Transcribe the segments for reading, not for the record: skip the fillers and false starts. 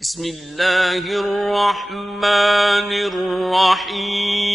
بسم الله الرحمن الرحيم.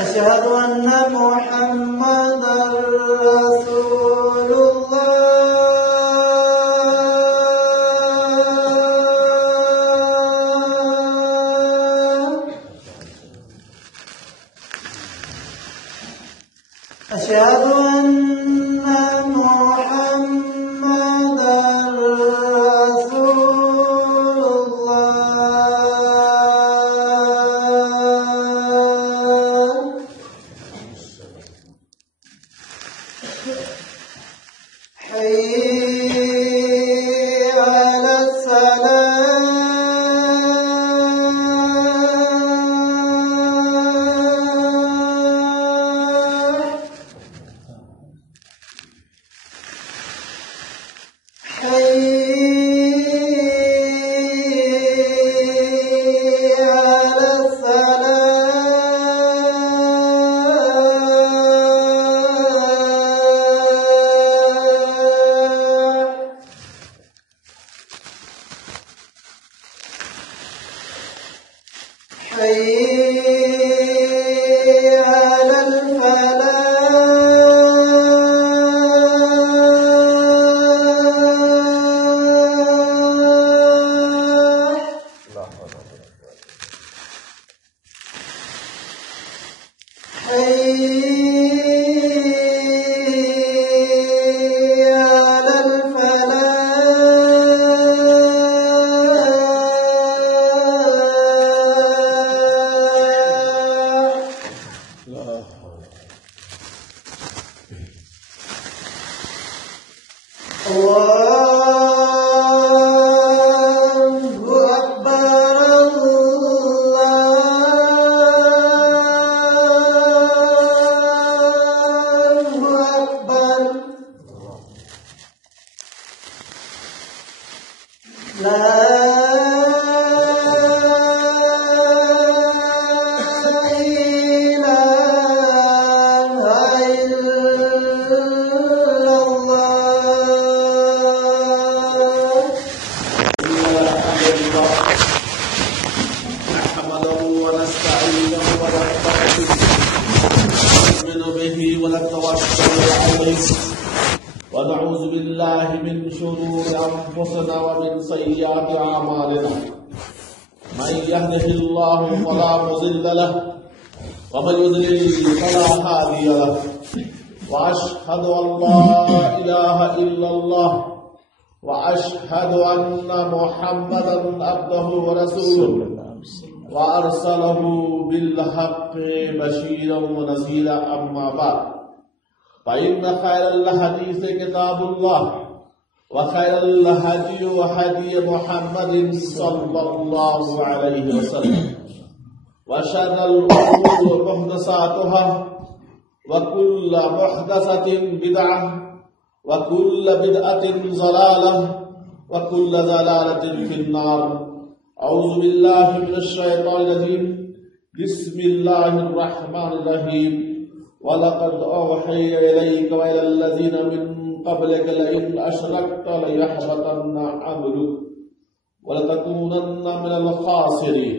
أشهد أن محمد رسول الله. أشهد أن محمد رسول ونعوذ بالله من شرور أنفسنا ومن سيئات أعمالنا. من يهده الله فلا مضل له ومن يضلل فلا هادي له. وأشهد أن لا إله إلا الله وأشهد أن محمدا عبده ورسوله وأرسله بالحق بشيرا ونذيرا. أما بعد، فإن خير الحديث كتاب الله وخير الهدي هدي محمد صلى الله عليه وسلم وشر الأمور محدثاتها وكل محدثة بدعة وكل بدعة ضلالة وكل ضلالة في النار. أعوذ بالله من الشيطان الرجيم. بسم الله الرحمن الرحيم. وَلَقَدْ أَوْحَيْنَا إِلَيْكَ وَإِلَى الَّذِينَ مِنْ قَبْلِكَ لَئِنْ أَشْرَكْتَ لَيَحْبَطَنَّ عَمَلُكَ وَلَتَكُونَنَّ مِنَ الْخَاسِرِينَ.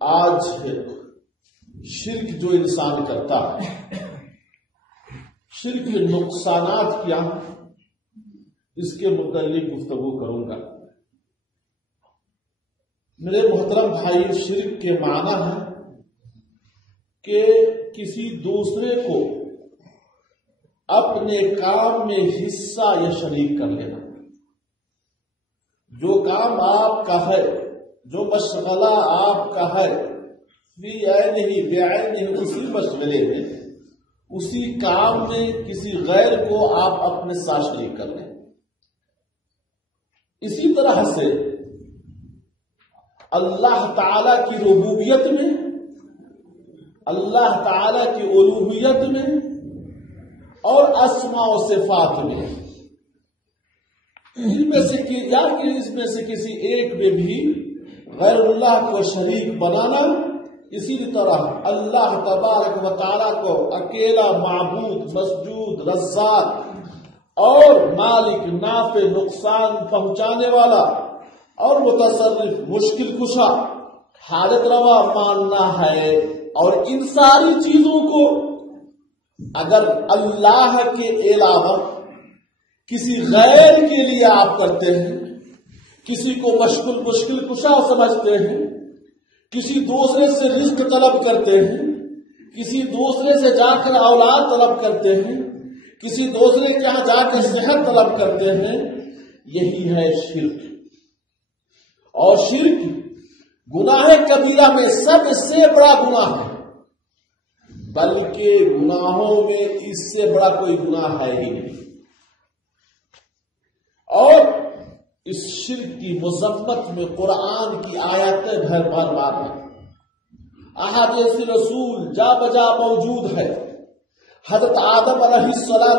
آج شرک جو انسان کرتا ہے، شرک کے نقصانات کیا، اس کے متعلق گفتگو کروں گا۔ میرے محترم بھائی، شرک کے معنی ہے کہ کسی دوسرے کو اپنے کام میں حصہ یا شریک کر لینا۔ جو کام آپ کا ہے، جو مشغلہ آپ کا ہے، فی عینہ بعینہ، اسی مشغلے میں، اسی کام میں کسی غیر کو آپ اپنے ساتھ شریک کر لیں۔ اسی طرح سے اللہ تعالی کی ربوبیت میں، اللہ تعالی کی الوہیت میں اور اسماء و صفات میں، اس میں سے کسی ایک میں بھی غیر اللہ کو شریک بنانا، اسی طرح اللہ تبارک و تعالی کو اکیلا معبود، مسجود، رزاق اور مالک، نافع نقصان پہنچانے والا اور متصرف، مشکل کشا، حاجت روا ماننا ہے۔ اور ان ساری چیزوں کو اگر اللہ کے علاوہ کسی غیر کے لیے آپ کرتے ہیں، کسی کو مشکل کشا سمجھتے ہیں، کسی دوسرے سے رزق طلب کرتے ہیں، کسی دوسرے سے جا کر اولاد طلب کرتے ہیں، کسی دوسرے کے یہاں جا کر صحت طلب کرتے ہیں، یہی ہے شرک۔ اور شرک گناہ کبیرہ میں سب سے بڑا گناہ ہے، بلکہ گناہوں میں اس سے بڑا کوئی گناہ ہے ہی نہیں۔ اور اس شرک کی مذمت میں قرآن کی آیاتیں بھر بار ہیں، احادیث رسول جا بجا موجود ہے۔ حضرت آدم علیہ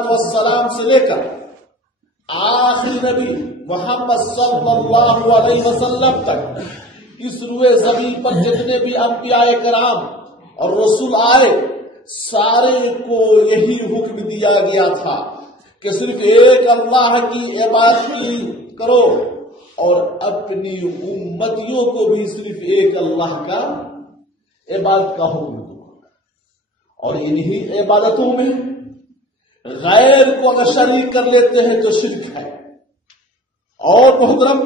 السلام سے لے کر آخری نبی محمد صلی اللہ علیہ وسلم تک اس روئے زمین پر جتنے بھی انبیاء کرام اور رسول آئے، سارے کو یہی حکم دیا گیا تھا کہ صرف ایک اللہ کی عبادت کرو اور اپنی امتیوں کو بھی صرف ایک اللہ کا عبادت کا حکم دو۔ اور انہی عبادتوں میں غیر کو اگر شریک کر لیتے ہیں تو شرک ہے۔ اور محترم،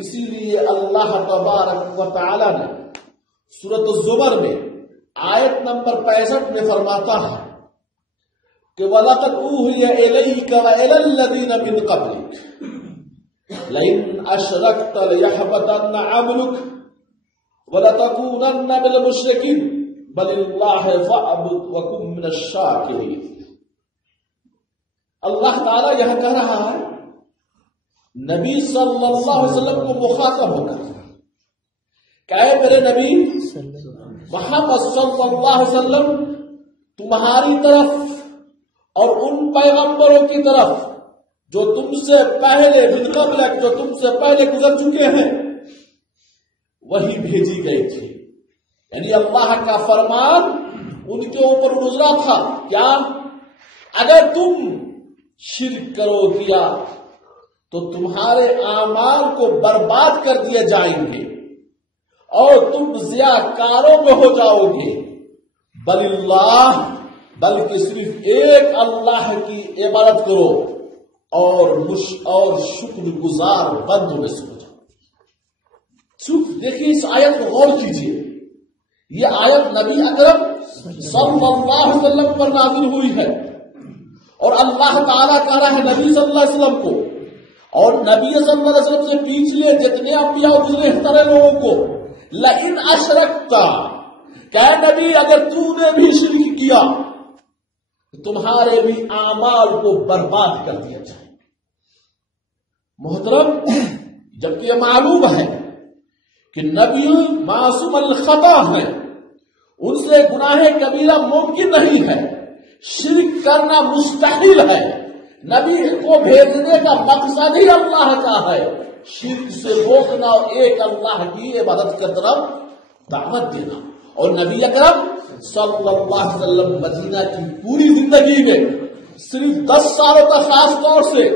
اسی لیے اللہ تبارک و تعالی نے سورۃ الزمر میں آیت نمبر 65 میں فرماتا ہے کہ وَلَقَدْ أُوحِيَ إِلَيْكَ وَإِلَى الَّذِينَ مِن قَبْلِكَ لَئِنْ أَشْرَكْتَ لَيَحْبَطَنَّ عَمَلُكَ وَلَتَكُونَنَّ مِنَ الْمُشْرِكِينَ بَلِ اللَّهَ فَاعْبُدْ وَكُن مِّنَ الشَّاكِرِينَ۔ اللہ تعالیٰ یہاں کہہ رہا ہے نبی صلی اللہ علیہ وسلم کو مخاطب ہو کر کہ اے میرے نبی محمد صلی اللہ علیہ وسلم، تمہاری طرف اور ان پیغمبروں کی طرف جو تم سے پہلے من قبلک، جو تم سے پہلے گزر چکے ہیں، وہی بھیجی گئی تھی۔ یعنی اللہ کا فرمان ان کے اوپر گزرا تھا کیا؟ اگر تم شرک کرو گیا تو تمہارے اعمال کو برباد کر دیے جائیں گے اور تم ضیاءکاروں میں ہو جاؤ گے۔ بل اللہ، بلکہ صرف ایک اللہ کی عبادت کرو اور شکر گزار بندوں میں سے ہو جاؤ۔ دیکھیے اس آیت کو غور کیجیے، یہ آیت نبی اکرم صلی اللہ علیہ وسلم پر نازل ہوئی ہے، اور اللہ تعالیٰ کہہ رہا ہے نبی صلی اللہ علیہ وسلم کو اور نبی صلی اللہ علیہ وسلم سے پچھلے جتنے انبیاء گزرے سارے لوگوں کو، لئن اشرکتا، کہ نبی اگر تو نے بھی شرک کیا تو تمہارے بھی اعمال کو برباد کر دیا جائے۔ محترم، جبکہ یہ معلوم ہے کہ نبی معصوم الخطا ہے، ان سے گناہ کبیرہ ممکن نہیں ہے، شرک کرنا مستحیل ہے۔ نبی کو بھیجنے کا مقصد ہی اللہ کا ہے، شرک سے روکنا اور ایک اللہ کی عبادت کی طرف دعوت دینا۔ اور نبی اکرم صلی اللہ علیہ وسلم مدینہ کی پوری زندگی میں صرف 10 سالوں تک خاص طور سے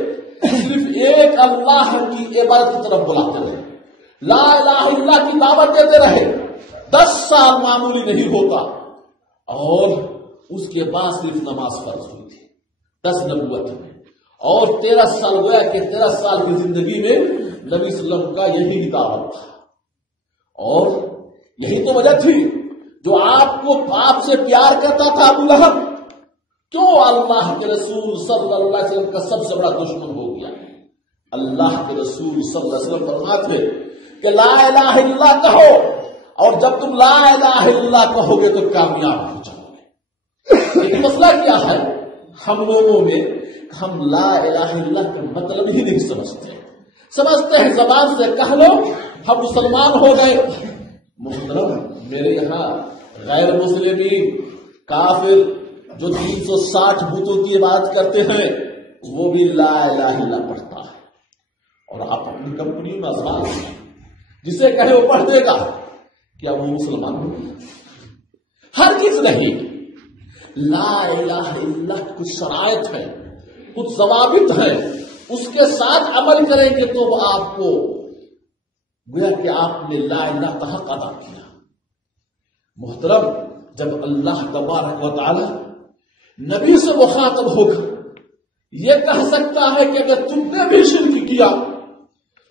صرف ایک اللہ کی عبادت کی طرف بلاتے رہے، لا الہ الا اللہ کی دعوت دیتے رہے، 10 سال معمولی نہیں ہوتا، اور اس کے بعد صرف نماز فرض ہوئی تھی 10 نبوت میں، اور 13 سال گویا کہ 13 سال کی زندگی میں نبی صلی اللہ علیہ وسلم کا یہی دعوت تھا، اور یہی تو وجہ تھی جو آپ سے پیار کرتا تھا ابو لہب، کیوں اللہ کے رسول صلی اللہ علیہ وسلم کا سب سے بڑا دشمن ہو گیا؟ اللہ کے رسول صلی اللہ علیہ وسلم فرماتے کہ لا الہ الا اللہ کہو، اور جب تم لا الہ الا اللہ کہو گے تو کامیاب ہو جاؤ گے۔ لیکن مسئلہ کیا ہے؟ ہم لوگوں میں ہم لا الہ الا اللہ کا مطلب ہی نہیں سمجھتے ہیں زبان سے کہہ لو ہم مسلمان ہو گئے۔ محترم، میرے یہاں غیر مسلمین کافر جو 360 بتوں کی بات کرتے ہیں وہ بھی لا الہ الا اللہ پڑھتا ہے، اور آپ اپنی کمپنی میں آزمان جسے کہے وہ پڑھ دے گا، کیا وہ مسلمان ہو؟ ہر چیز نہیں۔ لا الہ الا اللہ کچھ شرائط ہے، کچھ ضوابط ہے، اس کے ساتھ عمل کریں گے تو وہ آپ کو گویا کہ آپ نے لا الہ کا حق ادا کیا۔ محترم، جب اللہ تبارک و تعالی نبی سے مخاطب ہو کر یہ کہہ سکتا ہے کہ اگر تم نے بھی شرک کیا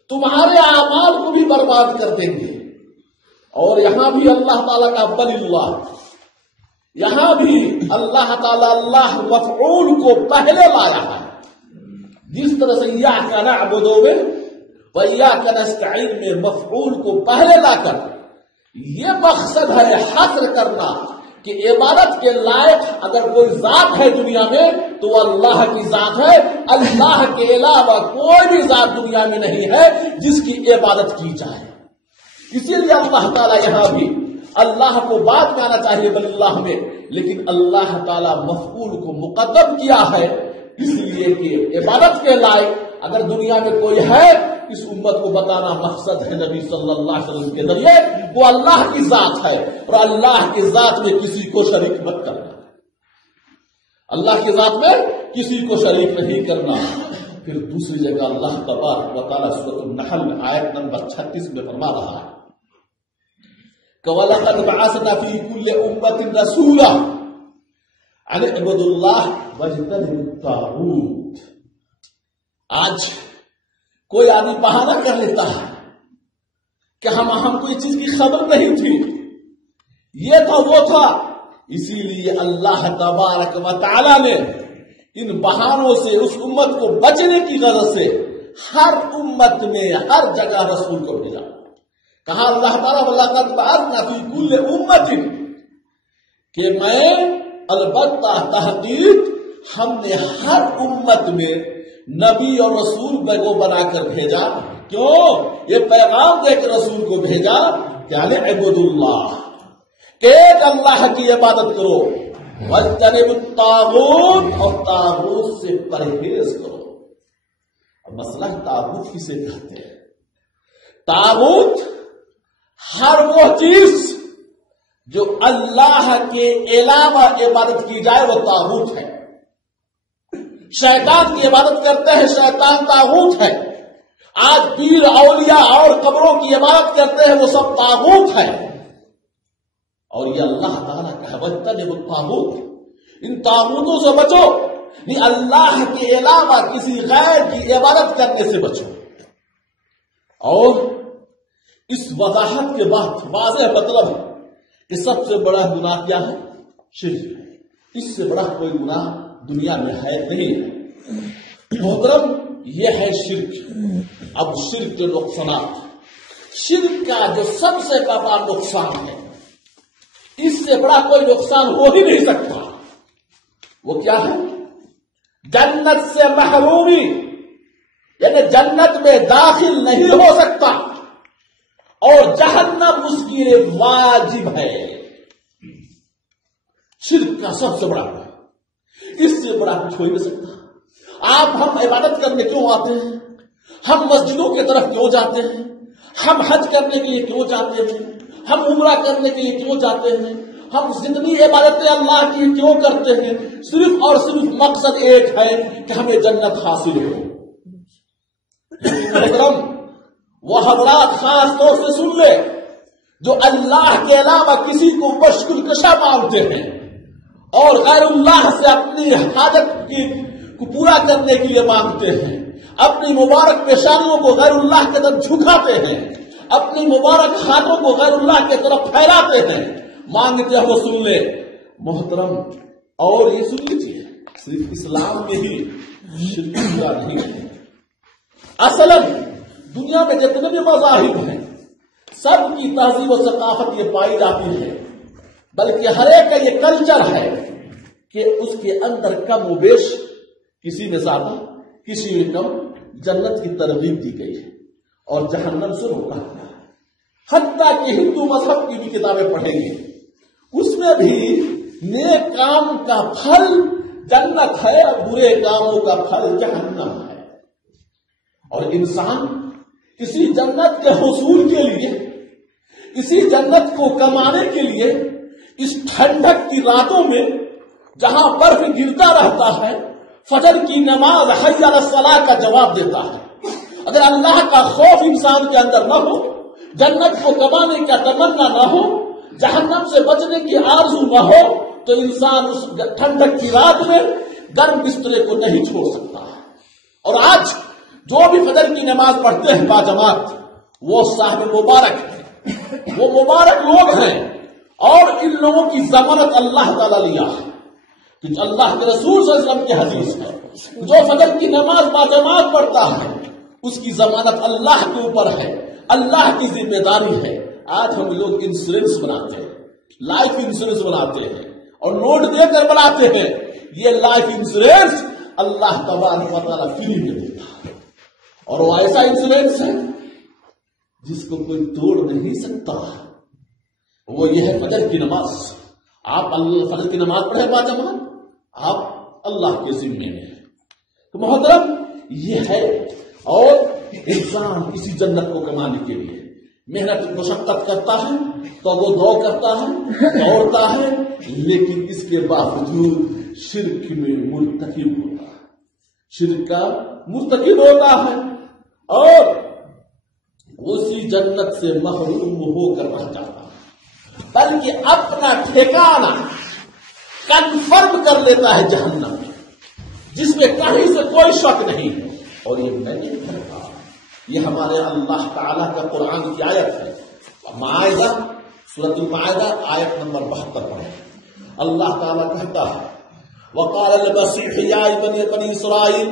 تمہارے اعمال کو بھی برباد کر دیں گے، اور یہاں بھی اللہ تعالیٰ کا بل اللہ، یہاں بھی اللہ تعالیٰ اللہ مفعول کو پہلے لایا ہے، جس طرح سے ایاک نعبد و ایاک نستعین میں مفعول کو پہلے لا کر یہ مقصد ہے حصر کرنا کہ عبادت کے لائق اگر کوئی ذات ہے دنیا میں تو وہ اللہ کی ذات ہے، اللہ کے علاوہ کوئی بھی ذات دنیا میں نہیں ہے جس کی عبادت کی جائے۔ اسی لیے اللہ تعالیٰ یہاں بھی اللہ کو بعد میں آنا چاہیے بل اللہ میں، لیکن اللہ تعالیٰ مفعول کو مقدم کیا ہے، اس لیے کہ عبادت کے لائق اگر دنیا میں کوئی ہے اس امت کو بتانا مقصد ہے نبی صلی اللہ علیہ وسلم کے ذریعے وہ اللہ کی ذات ہے، اور اللہ کی ذات میں کسی کو شریک مت کرنا، اللہ کی ذات میں کسی کو شریک نہیں کرنا۔ پھر دوسری جگہ اللہ تبارک و تعالیٰ سورۃ النحل آیت نمبر 36 میں فرما رہا ہے کہ وَلَقَدْ بَعَثْنَا فِي كُلِّ أُمَّةٍ رَسُولًا أَنِ اعْبُدُوا اللَّهَ وَاجْتَنِبُوا الطَّاغُوتَ۔ آج کوئی آدمی بہانہ کر لیتا ہے کہ ہم کو اس چیز کی خبر نہیں تھی، یہ تھا وہ تھا، اسی لیے اللہ تبارک و تعالی نے ان بہانوں سے اس امت کو بچنے کی غرض سے ہر امت میں ہر جگہ رسول کو بھیجا۔ کہا اللہ تعالیٰ وَلَقَدْ بَعَثْنَا فِي كُلِّ أُمَّةٍ کہ میں البتہ تحقیق ہم نے ہر امت میں نبی اور رسول کو بنا کر بھیجا۔ کیوں؟ یہ پیغام دے کر رسول کو بھیجا کہ اعبدوا اللہ، کہ ایک اللہ کی عبادت کرو، واجتنبوا الطاغوت اور طاغوت سے پرہیز کرو۔ اب مسئلہ طاغوت کسے کہتے ہیں؟ طاغوت ہر وہ چیز جو اللہ کے علاوہ عبادت کی جائے وہ طاغوت ہے۔ شیطان کی عبادت کرتے ہیں، شیطان طاغوت ہے۔ آج پیر اولیاء اور قبروں کی عبادت کرتے ہیں، وہ سب طاغوت ہے۔ اور یہ اللہ تعالیٰ کا واجتنبوا الطاغوت، ان طاغوتوں سے بچو، نہیں اللہ کے علاوہ کسی غیر کی عبادت کرنے سے بچو۔ اور اس وضاحت کے بعد واضح مطلب ہے کہ سب سے بڑا گناہ کیا ہے؟ شرک۔ اس سے بڑا کوئی گناہ دنیا میں ہے نہیں۔ محترم، یہ ہے شرک۔ اب شرک کے نقصانات، شرک کا جو سب سے بڑا نقصان ہے، اس سے بڑا کوئی نقصان ہو ہی نہیں سکتا، وہ کیا ہے؟ جنت سے محرومی، یعنی جنت میں داخل نہیں ہو سکتا، اور جہنم اس کے لیے واجب ہے۔ شرک کا سب سے بڑا، اس سے بڑا کچھ ہو ہی نہیں سکتا۔ ہم عبادت کرنے کیوں آتے ہیں؟ ہم مسجدوں کی طرف کیوں جاتے ہیں؟ ہم حج کرنے کے لیے کیوں جاتے ہیں؟ ہم عمرہ کرنے کے لیے کیوں جاتے ہیں؟ ہم زندگی عبادتیں اللہ کی کیوں کرتے ہیں؟ صرف اور صرف مقصد ایک ہے کہ ہمیں جنت حاصل ہو۔ محترم، وہ حضرات خاص طور سے سن لے جو اللہ کے علاوہ کسی کو مشکل کشا مانتے ہیں اور غیر اللہ سے اپنی حاجت کو پورا کرنے کے لیے مانگتے ہیں، اپنی مبارک پیشانیوں کو غیر اللہ کی طرف جھکاتے ہیں، اپنی مبارک ہاتھوں کو غیر اللہ کی طرف پھیلاتے ہیں، مانگتے ہیں وہ سن لے محترم۔ اور یہ سن لیجیے، صرف اسلام میں ہی شرک پورا نہیں ہے، اصل دنیا میں جتنے بھی مذاہب ہیں سب کی تہذیب و ثقافت یہ پائی جاتی ہے، بلکہ ہر ایک کا یہ کلچر ہے کہ اس کے اندر کم و بیش کسی میں زیادہ کسی میں کم جنت کی ترغیب دی گئی ہے اور جہنم سے روکا گیا ہے۔ حتیٰ کہ ہندو مذہب کی بھی کتابیں پڑھیں گے، اس میں بھی نیک کام کا پھل جنت ہے اور برے کاموں کا پھل جہنم ہے۔ اور انسان اسی جنت کے حصول کے لیے، اسی جنت کو کمانے کے لیے اس ٹھنڈک کی راتوں میں جہاں برف گرتا رہتا ہے فجر کی نماز حی علی الصلاۃ کا جواب دیتا ہے۔ اگر اللہ کا خوف انسان کے اندر نہ ہو، جنت کو کمانے کا تمنا نہ ہو، جہنم سے بچنے کی آرزو نہ ہو، تو انسان اس ٹھنڈک کی رات میں گرم بسترے کو نہیں چھوڑ سکتا ہے۔ اور آج جو بھی فجر کی نماز پڑھتے ہیں باجماعت، وہ صاحب مبارک ہیں، وہ مبارک لوگ ہیں، اور ان لوگوں کی ضمانت اللہ تعالیٰ لیا ہے کہ اللہ کے رسول صلی اللہ علیہ وسلم کی حدیث ہے، جو فجر کی نماز باجماعت پڑھتا ہے اس کی ضمانت اللہ کے اوپر ہے، اللہ کی ذمہ داری ہے۔ آج ہم لوگ انشورنس بناتے ہیں، لائف انشورنس بناتے ہیں اور نوٹ دے کر بناتے ہیں، یہ لائف انشورنس اللہ تبارک و تعالیٰ فری میں دیتا ہے، اور وہ ایسا انشورنس ہے جس کو کوئی توڑ نہیں سکتا۔ وہ یہ ہے فجر کی نماز۔ آپ فجر کی نماز پڑھیں باجماعت، آپ اللہ کے ذمے میں ہیں۔ تو محترم یہ ہے، اور انسان کسی جنت کو کمانے کے لیے محنت مشقت کرتا ہے تو وہ دوڑتا ہے، لیکن اس کے باوجود شرک میں مرتکب ہوتا ہے، شرک کا مرتکب ہوتا ہے اور اسی جنت سے محروم ہو کر رہ جاتا ہے، بلکہ اپنا ٹھکانہ کنفرم کر لیتا ہے جہنم میں، جس میں کہیں سے کوئی شک نہیں ہے۔ اور یہ میں نہیں کہتا، یہ ہمارے اللہ تعالیٰ کا قرآن کی آیت ہے، مائدہ سورۃ المائدہ آیت نمبر 72 پڑھیں۔ اللہ تعالیٰ کہتا ہے وقال المسیح یا بنی اسرائیل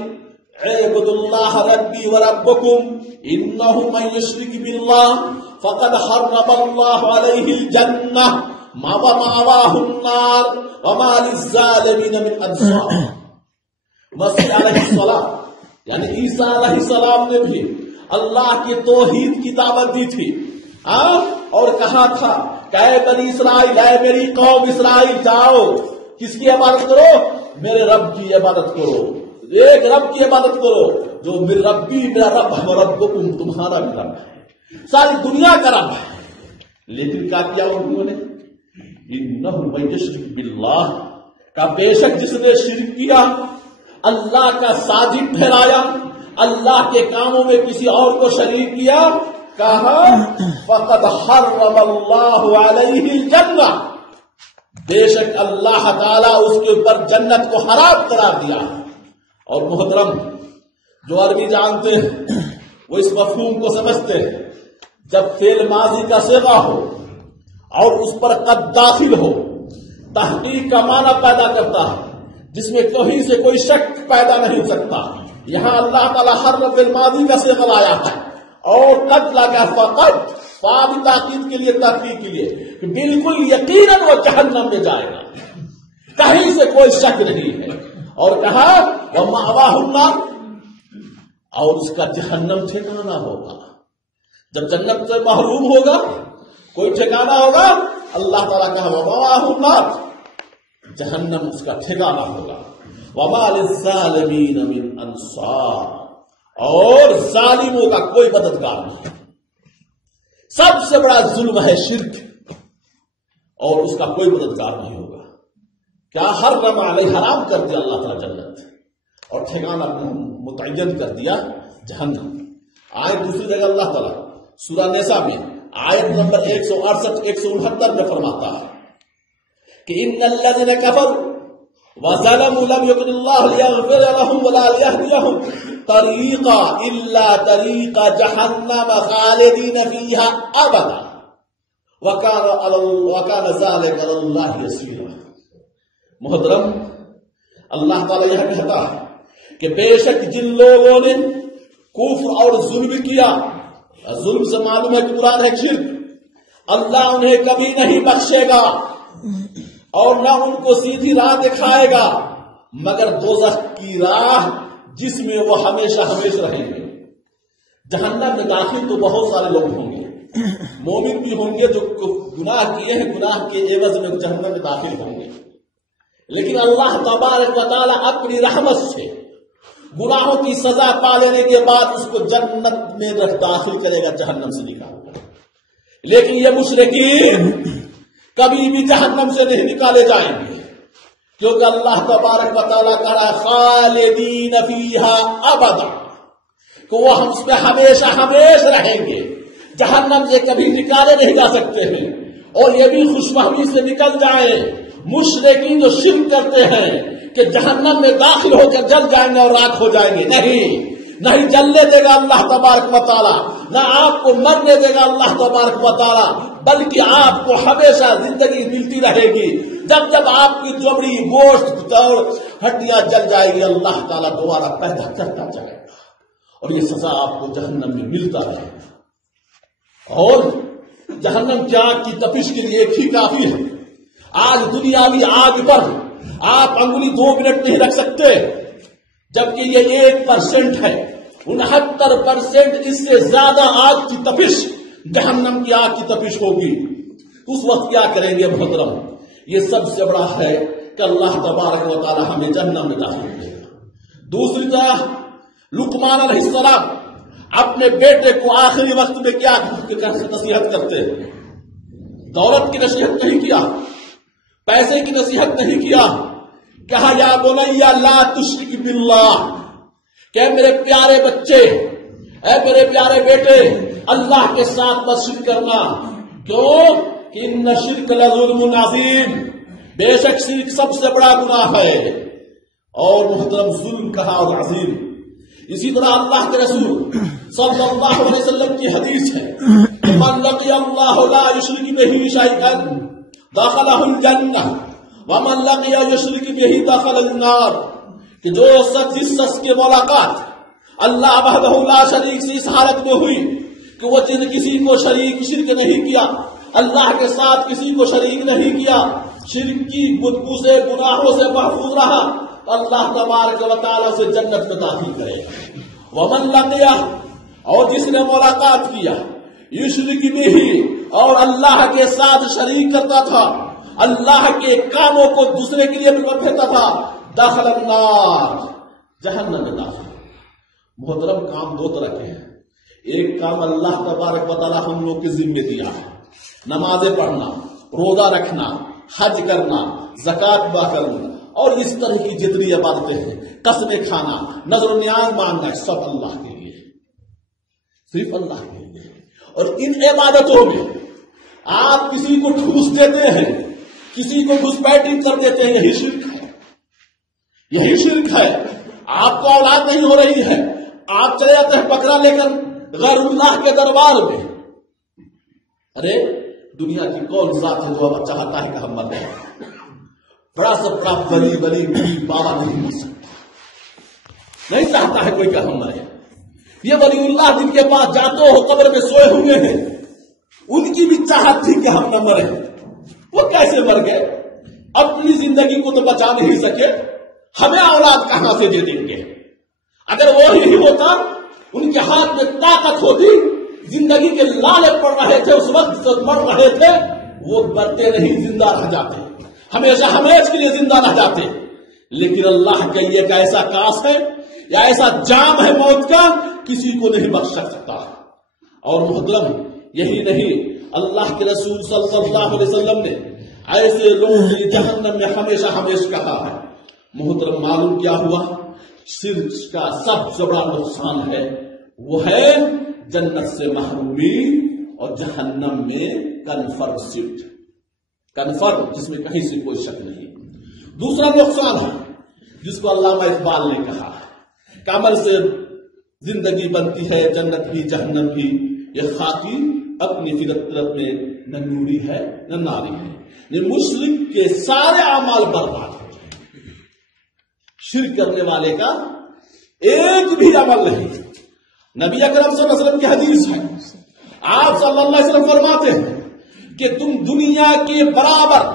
اعبدوا اللہ ربی وربکم انہ من یشرک باللہ فقد حرم اللہ علیہ الجنہ ومأواہ النار وما للظالمین من انصار۔ مسیح علیہ السلام یعنی عیسیٰ علیہ السلام نے بھی اللہ کی توحید کی دعوت دی تھی، اور کہا تھا کہ اے بنی اسرائیل، اے میری قوم اسرائیل، جاؤ کس کی عبادت کرو؟ میرے رب کی عبادت کرو، ایک رب کی عبادت کرو جو میرا رب ہے، ربکم تمہارا بھی رب ہے، ساری دنیا کا رب ہے۔ لیکن کیا کیا انہوں نے؟ انہ من یشرک باللہ، کا بے شک جس نے شرک کیا، اللہ کا ساجد ٹھہرایا، اللہ کے کاموں میں کسی اور کو شریک کیا، کہا فقد حرم اللہ علیہ الجنہ، بے شک اللہ تعالیٰ اس کے اوپر جنت کو حرام قرار دیا۔ اور محترم جو عربی جانتے ہیں وہ اس مفہوم کو سمجھتے ہیں، جب فعل ماضی کا صیغہ ہو اور اس پر قد داخل ہو، تحقیق کا معنی پیدا کرتا ہے جس میں کہیں سے کوئی شک پیدا نہیں ہو سکتا۔ یہاں اللہ تعالیٰ ہر فعل ماضی کا صیغہ لایا ہے اور قد لگا فقط، فاعل تاکید کے لیے، تحقیق کے لیے، بالکل یقیناً وہ جہنم میں جائے گا، کہیں سے کوئی شک نہیں ہے۔ اور کہا ومأواہ النار، اور اس کا جہنم ٹھکانہ ہوگا۔ جب جنت سے محروم ہوگا، کوئی ٹھکانہ ہوگا، اللہ تعالیٰ کہا ومأواہ النار، جہنم اس کا ٹھکانہ ہوگا۔ وما للظالمین من انصار، اور ظالموں کا کوئی مددگار نہیں۔ سب سے بڑا ظلم ہے شرک، اور اس کا کوئی مددگار نہیں ہوگا۔ کیا حرم علیہ، حرام کر دیا اللہ تعالیٰ جنت، اور ٹھکانہ متعین کر دیا جہنم۔ آئے دوسری جگہ اللہ تعالیٰ سورہ نساء میں آیت نمبر 168 169 میں فرماتا ہے کہ ان الذين كفروا وظلموا لم يكن الله ليغفر لهم ولا ليهديهم طريقا الا طريق جهنم خالدين فيها ابدا وكان ذلك على الله يسيرا. محترم، اللہ تعالیٰ یہ کہتا ہے کہ بے شک جن لوگوں نے کفر اور ظلم کیا، ظلم سے معلوم ہے کہ مراد ہے شرک، اللہ انہیں کبھی نہیں بخشے گا اور نہ ان کو سیدھی راہ دکھائے گا مگر دوزخ کی راہ جس میں وہ ہمیشہ ہمیشہ رہیں گے. جہنم میں داخل تو بہت سارے لوگ ہوں گے، مومن بھی ہوں گے جو گناہ کیے ہیں، گناہ کے عوض میں جہنم میں داخل ہوں گے، لیکن اللہ تبارک و تعالیٰ اپنی رحمت سے گناہوں کی سزا پا لینے کے بعد اس کو جنت میں داخل کرے گا، جہنم سے نکالے گا. لیکن یہ مشرکین کبھی بھی جہنم سے نہیں نکالے جائیں گے، کیونکہ اللہ تبارک و تعالیٰ کہہ رہا ہے خالدین فیہا ابدا، کہ وہ ہم اس میں ہمیشہ ہمیشہ رہیں گے، جہنم سے کبھی نکالے نہیں جا سکتے ہیں. اور یہ بھی خوش فہمی سے نکل جائے مشرکین جو شرک کرتے ہیں کہ جہنم میں داخل ہو کر جل جائیں گے اور راکھ ہو جائیں گے، نہیں جلنے دے گا اللہ تبارک و تعالیٰ، نہ آپ کو مرنے دے گا اللہ تبارک و تعالیٰ، بلکہ آپ کو ہمیشہ زندگی ملتی رہے گی. جب جب آپ کی چمڑی گوشت اور ہڈیاں جل جائے گی اللہ تعالیٰ دوبارہ پیدا کرتا جائے گا اور یہ سزا آپ کو جہنم میں ملتا رہے گا. اور جہنم کی آگ کی تپش کے لیے ایک ہی کافی ہے. آج دنیاوی آگ پر آپ انگلی 2 منٹ نہیں رکھ سکتے، جبکہ یہ 1% ہے. 69% اس سے زیادہ آگ کی تپش جہنم کی آگ کی تپش ہوگی. اس وقت کیا کریں گے محترم؟ یہ سب سے بڑا ہے کہ اللہ تبارک و تعالی ہمیں جہنم میں داخل کرے گا. دوسری طرح لقمان علیہ السلام اپنے بیٹے کو آخری وقت میں کیا نصیحت کرتے ہیں؟ دولت کی نصیحت نہیں کیا، پیسے کی نصیحت نہیں کیا، کہا یا بنیا لا تشرک باللہ، کہ میرے پیارے بچے، اے میرے پیارے بیٹے، اللہ کے ساتھ مت شرک کرنا. کیوں کہ ان شرک لظلم عظیم، بے شک شرک سب سے بڑا گناہ ہے. اور محترم ظلم کہا اور عظیم. اسی طرح اللہ کے رسول صلی اللہ علیہ وسلم کی حدیث ہے من لقی اللہ لا یشرک بہ شیئا دخلہ الجنہ ومن لقی یشرک بہ دخل النار، کہ جو جس شخص کی ملاقات اللہ وحدہ لا شریک سے اس حالت میں ہوئی کہ وہ کسی کو شرک نہیں کیا، اللہ کے ساتھ کسی کو شریک نہیں کیا، شرک کی بدبو سے گناہوں سے محفوظ رہا، اللہ تبارک و تعالی سے جنت میں داخل کرے. ومن لقیہ، اور جس نے ملاقات کیا یشرک بہ، اور اللہ کے ساتھ شریک کرتا تھا، اللہ کے کاموں کو دوسرے کے لیے پھیرتا تھا، داخل النار، جہنم میں داخل. محترم کام 2 طرح کے ہیں. ایک کام اللہ تبارک و تعالی ہم لوگ کے ذمہ دیا ہے، نمازیں پڑھنا، روزہ رکھنا، حج کرنا، زکوٰۃ ادا کرنا اور اس طرح کی جتنی عبادتیں ہیں، قسمیں کھانا، نظر و نیاز مانگنا، سب اللہ کے لیے، صرف اللہ کے لیے. اور ان عبادتوں میں آپ کسی کو ٹھوس دیتے ہیں، کسی کو گھسپیٹی کر دیتے ہیں، یہی شرک ہے، یہی شرک ہے. آپ کو اولاد نہیں ہو رہی ہے، آپ چلے جاتے ہیں بکرا لے کر غیر اللہ کے دربار میں. ارے دنیا کی کون ذات ہے جو چاہتا ہے کہ ہم مر جائیں؟ بڑا سے بڑا بلی بابا نہیں مر سکتا، نہیں چاہتا ہے کوئی کہ ہم مرے. یہ ولی اللہ جن کے پاس جاتے ہو قبر میں سوئے ہوئے ہیں، ان کی بھی چاہت تھی کہ ہم نہ مرے. وہ کیسے مر گئے؟ اپنی زندگی کو تو بچا نہیں سکے، ہمیں اولاد کہاں سے دے دیں گے؟ اگر وہ ہی ہوتا، ان کے ہاتھ میں طاقت ہوتی، زندگی کے لالے پڑ رہے تھے، اس وقت مر رہے تھے، وہ مرتے نہیں، زندہ رہ جاتے، ہمیشہ ہمیشہ کے لیے زندہ رہ جاتے. لیکن اللہ کا یہ ایک ایسا کاس ہے یا ایسا جام ہے موت کا، کسی کو نہیں بخش سکتا. اور محترم یہی نہیں، اللہ کے رسول صلی اللہ علیہ وسلم نے ایسے لوگوں کی جہنم میں ہمیشہ ہمیشہ کہا ہے. محترم معلوم کیا ہوا؟ شرک کا سب سے بڑا نقصان ہے وہ ہے جنت سے محرومی اور جہنم میں کنفرم سیٹ، کنفرم، جس میں کہیں سے کوئی شک نہیں۔ دوسرا نقصان ہے جس کو علامہ اقبال نے کہا ہے کہ عمل سے زندگی بنتی ہے جنت بھی جہنم بھی، یہ خاکی اپنی فطرت میں نہ نوری ہے نہ ناری ہے۔ مشرک کے سارے اعمال برباد ہو جائیں، شرک کرنے والے کا ایک بھی عمل نہیں۔ نبی اکرم صلی اللہ علیہ وسلم کی حدیث ہے، آپ صلی اللہ علیہ وسلم فرماتے ہیں کہ تم دنیا کے برابر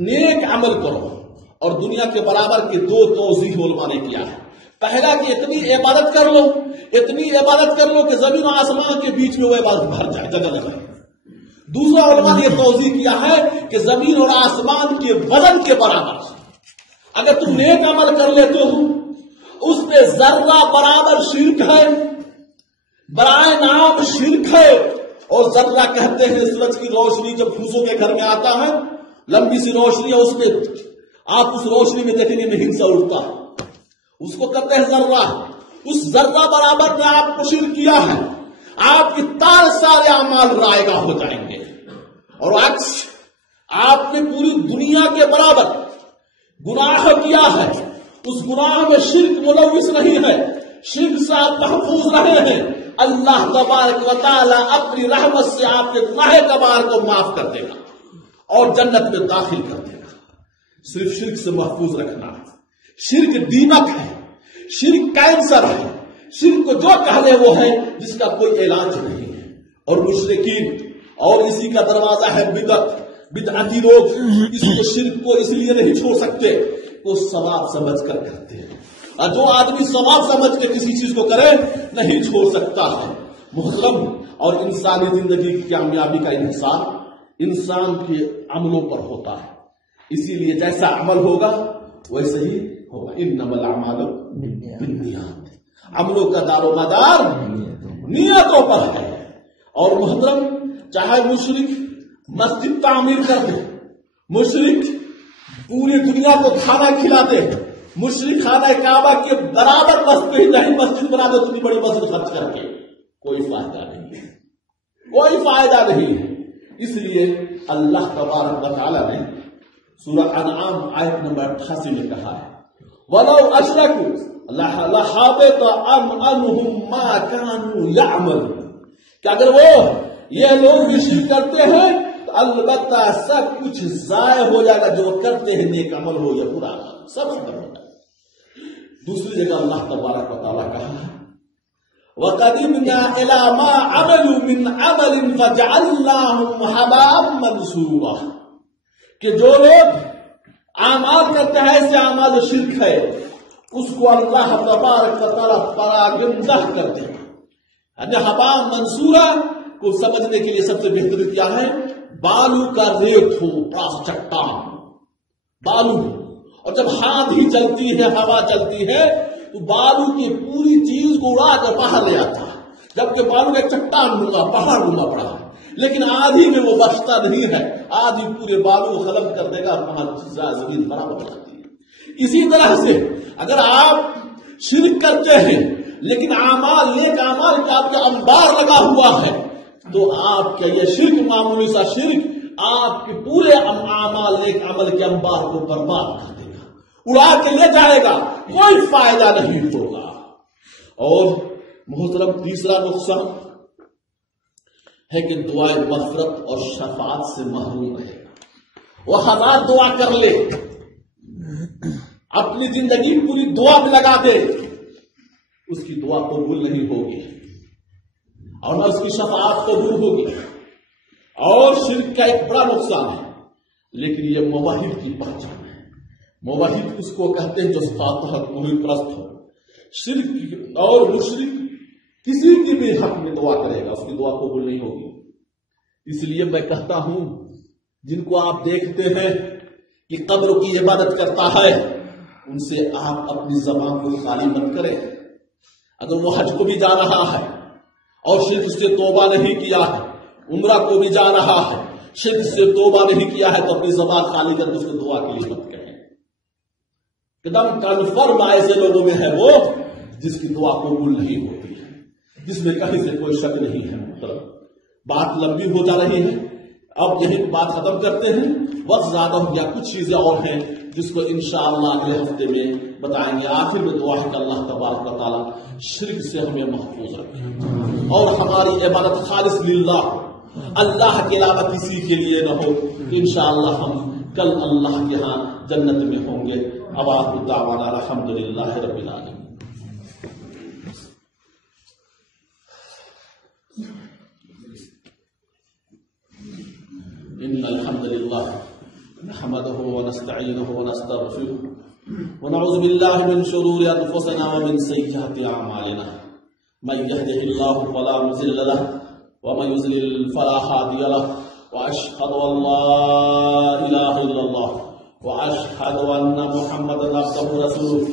نیک عمل کرو، اور دنیا کے برابر کے دو توضیح علماء نے کیا ہے۔ پہلا کہ اتنی عبادت کر لو، اتنی عبادت کر لو کہ زمین و آسمان کے بیچ میں وہ عبادت بھر جائے، جگہ جگہ۔ دوسرا علماء نے یہ توضیح کیا ہے کہ زمین اور آسمان کے وزن کے برابر اگر تم نیک عمل کر لیتے ہو، اس پہ ذرہ برابر شرک ہے، برائے نام شرک ہے۔ اور ذرہ کہتے ہیں سورج کی روشنی جب پھوسوں کے گھر میں آتا ہے، لمبی سی روشنی ہے، اس میں آپ اس روشنی میں دیکھیں گے نہیں ہنسا اڑتا، اس کو کہتے ہیں ذرہ۔ اس ذرہ برابر نے آپ کو شرک کیا ہے، آپ کے سارے اعمال رائگاں ہو جائیں گے۔ اور عکس، آپ نے پوری دنیا کے برابر گناہ کیا ہے، اس گناہ میں شرک ملوث نہیں ہے، شرک سے آپ محفوظ رہے ہیں، اللہ تبارک و تعالی اپنی رحمت سے آپ کے گناہ کبائر کو معاف کر دے گا اور جنت میں داخل کر دے گا۔ صرف شرک سے محفوظ رکھنا ہے۔ شرک دیمک ہے، شرک کینسر ہے، شرک کو جو کہہ لے وہ ہے جس کا کوئی علاج نہیں ہے۔ اور مشرکین، اور اسی کا دروازہ ہے بدعت، بدعتی لوگ اس کو شرک کو اس لیے نہیں چھوڑ سکتے وہ ثواب سمجھ کر کرتے ہیں، اور جو آدمی ثواب سمجھ کے کسی چیز کو کرے نہیں چھوڑ سکتا ہے۔ محترم، اور انسانی زندگی کی کامیابی کا انحصار انسان کے عملوں پر ہوتا ہے، اسی لیے جیسا عمل ہوگا ویسے ہی ہوگا۔ انما الاعمال بالنیات، عملوں کا دار و مدار نیتوں پر ہے۔ اور محترم، چاہے مشرک مسجد تعمیر کر دے، مشرک پوری دنیا کو کھانا کھلا دے، مشرک خانہ کعبہ کے برابر مسجد بنا دے، اتنی بڑی مسجد خرچ کر کے کوئی فائدہ نہیں ہے، کوئی فائدہ نہیں ہے۔ اس لیے اللہ تبارک و تعالی نے سورہ انعام آیت نمبر 88 میں کہا ہے، وَلَوْ أَشْرَكُوا لَحَبِطَ عَنْهُمْ مَا كَانُوا يَعْمَلُونَ، کہ اگر وہ یہ لوگ بھی شرک کرتے ہیں تو البتہ سب کچھ ضائع ہو جائے گا، جو کرتے ہیں نیک عمل ہو یا برا عمل، سب ختم ہو جائے گا۔ دوسری جگہ اللہ تبارک و تعالیٰ کہا ہے، وَقَدِمْنَا إِلَىٰ مَا عَمَلُوا مِنْ عَمَلٍ فَجَعَلْنَاهُ هَبَاءً مَنْثُورًا، کہ جو لوگ اعمال کرتے ہیں ایسے اعمال شرک ہے، اس کو اللہ تبارک و تعالیٰ پراگندہ کر دے گا۔ ہباء منصورا کو سمجھنے کے لیے سب سے بہتر کیا ہے، بالو کا ریت ہو، پاس چٹان بالو، اور جب آندھی چلتی ہے، ہوا چلتی ہے تو بالو کی پوری چیز کو اڑا کر باہر لے آتا ہے، جبکہ بالو کا چٹان ڈونگا، پہاڑ ڈونگا پڑا ہے، لیکن آدھی میں وہ بچتا نہیں ہے، آدھی پورے بالو کو ختم کر دے گا، زمین برابر ہو جاتی ہے۔ اسی طرح سے اگر آپ شرک کرتے ہیں لیکن اعمال نیک اعمال کا آپ کا انبار لگا ہوا ہے تو آپ کا یہ شرک معمولی سا شرک آپ کے پورے اعمال نیک عمل کے انبار کو برباد کر دے گا، اڑا کے لے جائے گا، کوئی فائدہ نہیں ہوگا۔ اور محترم، تیسرا نقصان ہے کہ دعائے مغفرت اور شفاعت سے محروم رہے گا۔ وہ ہزار دعا کر لے، اپنی زندگی پوری دعا میں لگا دے، اس کی دعا قبول نہیں ہوگی اور نہ اس کی شفاعت قبول ہوگی۔ اور شرک کا ایک بڑا نقصان ہے، لیکن یہ موحد کی پہچان ہے۔ موحد اس کو کہتے ہیں جو فاتح پوری پرست ہو۔ شرک اور مشرک کسی کی بھی حق میں دعا کرے گا، اس کی دعا قبول نہیں ہوگی۔ اس لیے میں کہتا ہوں، جن کو آپ دیکھتے ہیں کہ قبر کی عبادت کرتا ہے، ان سے آپ اپنی زبان کو خالی مت کریں۔ اگر وہ حج کو بھی جا رہا ہے اور شرک سے توبہ نہیں کیا ہے، عمرہ کو بھی جا رہا ہے، شرک سے توبہ نہیں کیا ہے، تو اپنی زبان خالی کر کے اس کو دعا کے لیے مت کہیں۔ ایک دم کنفرم ایسے لوگوں میں ہے وہ جس کی دعا قبول نہیں ہوتی ہے۔ جس میں کہیں سے کوئی شک نہیں ہے محترم. بات لمبی ہو جا رہی ہے، اب یہی بات ختم کرتے ہیں. وقت زیادہ ہو گیا، کچھ چیزیں اور ہیں جس کو انشاءاللہ اگلے ہفتے میں بتائیں گے. آخر میں دعا ہے کہ اللہ تبارک و تعالیٰ شرک سے ہمیں محفوظ رکھے اور ہماری عبادت خالص للہ ہو، اللہ کے علاوہ کسی کے لیے نہ ہو. انشاءاللہ ہم کل اللہ کے ہاں جنت میں ہوں گے. آخر دعوانا الحمدللہ رب العالمین. إن الحمد لله نحمده ونستعينه ونستغفره ونعوذ بالله من شرور أنفسنا ومن سيئات أعمالنا. من يهده الله فلا مضل له ومن يضلل فلا هادي له. وأشهد أن لا إله إلا الله وأشهد أن محمدا عبده ورسوله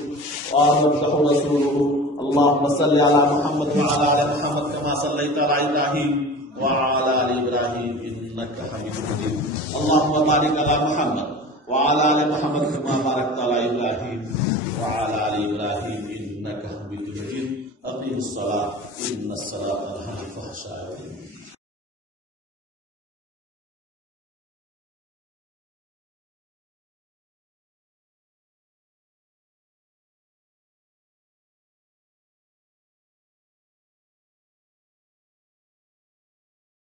وعبده ورسوله. اللهم صل على محمد وعلى آل محمد كما صليت على إبراهيم وعلى آل إبراهيم إنك حميد مجيد. اللهم بارك على محمد وعلى آل محمد كما باركت على إبراهيم وعلى آل إبراهيم إنك حميد مجيد. أقم الصلاة إن الصلاة تنهى عن الفحشاء والمنكر.